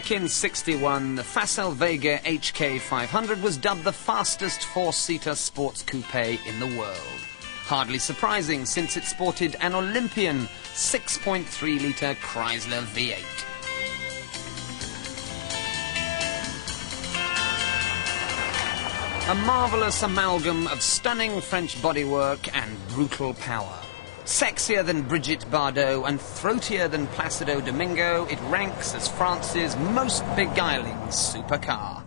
Back in '61, the Facel Vega HK500 was dubbed the fastest four-seater sports coupe in the world. Hardly surprising, since it sported an Olympian 6.3-litre Chrysler V8. A marvellous amalgam of stunning French bodywork and brutal power. Sexier than Brigitte Bardot and throatier than Placido Domingo, it ranks as France's most beguiling supercar.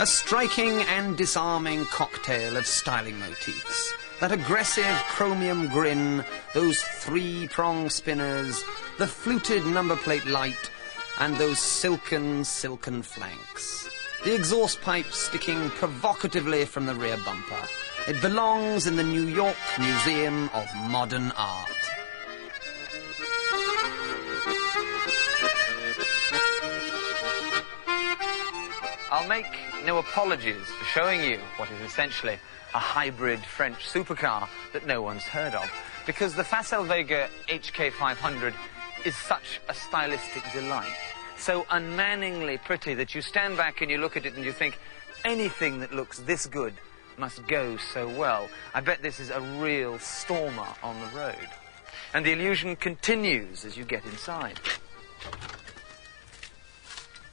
A striking and disarming cocktail of styling motifs. That aggressive chromium grin, those three-prong spinners, the fluted number plate light, and those silken flanks. The exhaust pipe sticking provocatively from the rear bumper. It belongs in the New York Museum of Modern Art. I'll make no apologies for showing you what is essentially a hybrid French supercar that no one's heard of, because the Facel Vega HK500 is such a stylistic delight, so unmanningly pretty that you stand back and you look at it and you think, anything that looks this good must go so well. I bet this is a real stormer on the road. And the illusion continues as you get inside.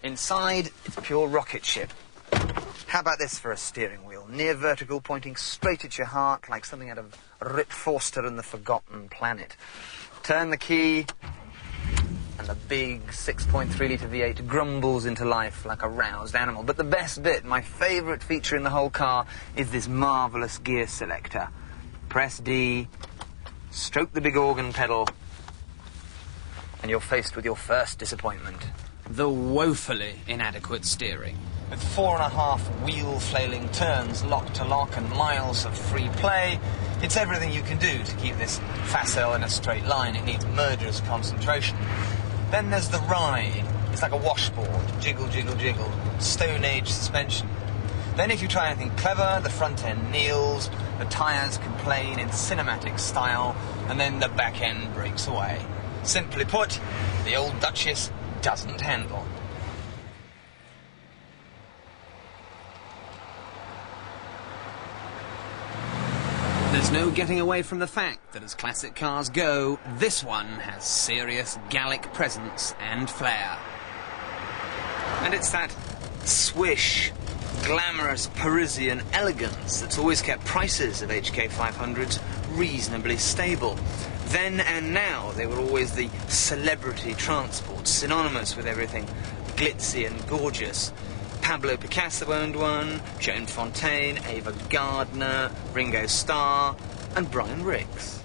Inside, it's pure rocket ship. How about this for a steering wheel? Near vertical, pointing straight at your heart, like something out of Rip Forster and the Forgotten Planet. Turn the key, and the big 6.3-litre V8 grumbles into life like a roused animal. But the best bit, my favourite feature in the whole car, is this marvellous gear selector. Press D, stroke the big organ pedal, and you're faced with your first disappointment. The woefully inadequate steering. With 4.5 wheel-flailing turns, lock to lock, and miles of free play, it's everything you can do to keep this Facel in a straight line. It needs murderous concentration. Then there's the ride. It's like a washboard. Jiggle, jiggle, jiggle. Stone Age suspension. Then if you try anything clever, the front end kneels, the tyres complain in cinematic style, and then the back end breaks away. Simply put, the old Duchess doesn't handle. There's no getting away from the fact that as classic cars go, this one has serious Gallic presence and flair. And it's that swish, glamorous Parisian elegance that's always kept prices of HK500s reasonably stable. Then and now, they were always the celebrity transport, synonymous with everything glitzy and gorgeous. Pablo Picasso owned one, Joan Fontaine, Ava Gardner, Ringo Starr, and Brian Rix.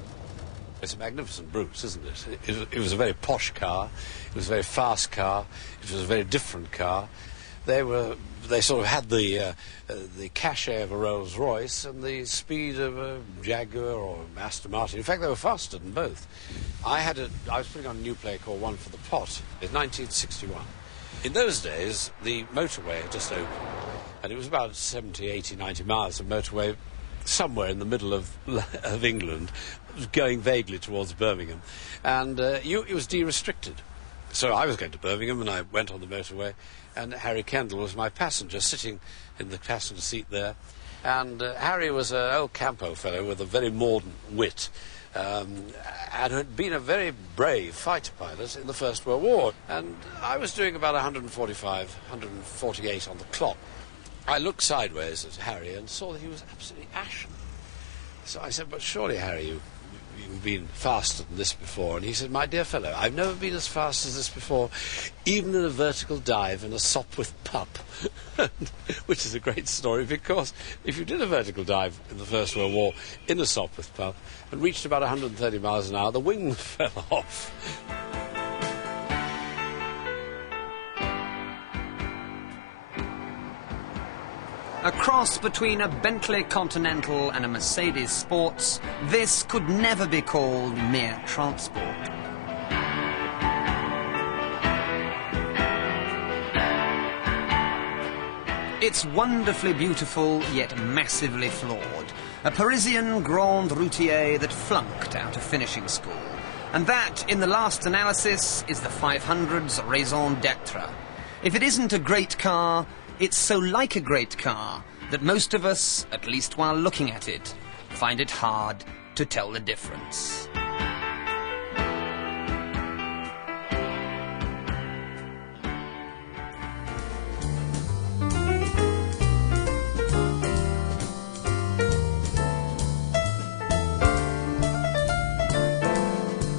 It's a magnificent Bruce, isn't it? It was a very posh car, it was a very fast car, it was a very different car. They sort of had the cachet of a Rolls-Royce and the speed of a Jaguar or Aston Martin. In fact, they were faster than both. I was putting on a new play called One for the Pot in 1961. In those days, the motorway had just opened, and it was about 70, 80, 90 miles of motorway somewhere in the middle of England, going vaguely towards Birmingham, and it was de-restricted. So I was going to Birmingham, and I went on the motorway, and Harry Kendall was my passenger, sitting in the passenger seat there. And Harry was an old Campo fellow with a very mordant wit, and had been a very brave fighter pilot in the First World War. And I was doing about 145, 148 on the clock. I looked sideways at Harry and saw that he was absolutely ashen. So I said, "But surely, Harry, you've been faster than this before." And he said, "My dear fellow, I've never been as fast as this before, even in a vertical dive in a Sopwith pup." Which is a great story, because if you did a vertical dive in the First World War in a Sopwith pup and reached about 130 miles an hour, the wing fell off. A cross between a Bentley Continental and a Mercedes Sports, this could never be called mere transport. It's wonderfully beautiful, yet massively flawed. A Parisian grand routier that flunked out of finishing school. And that, in the last analysis, is the 500's raison d'etre. If it isn't a great car, it's so like a great car that most of us, at least while looking at it, find it hard to tell the difference.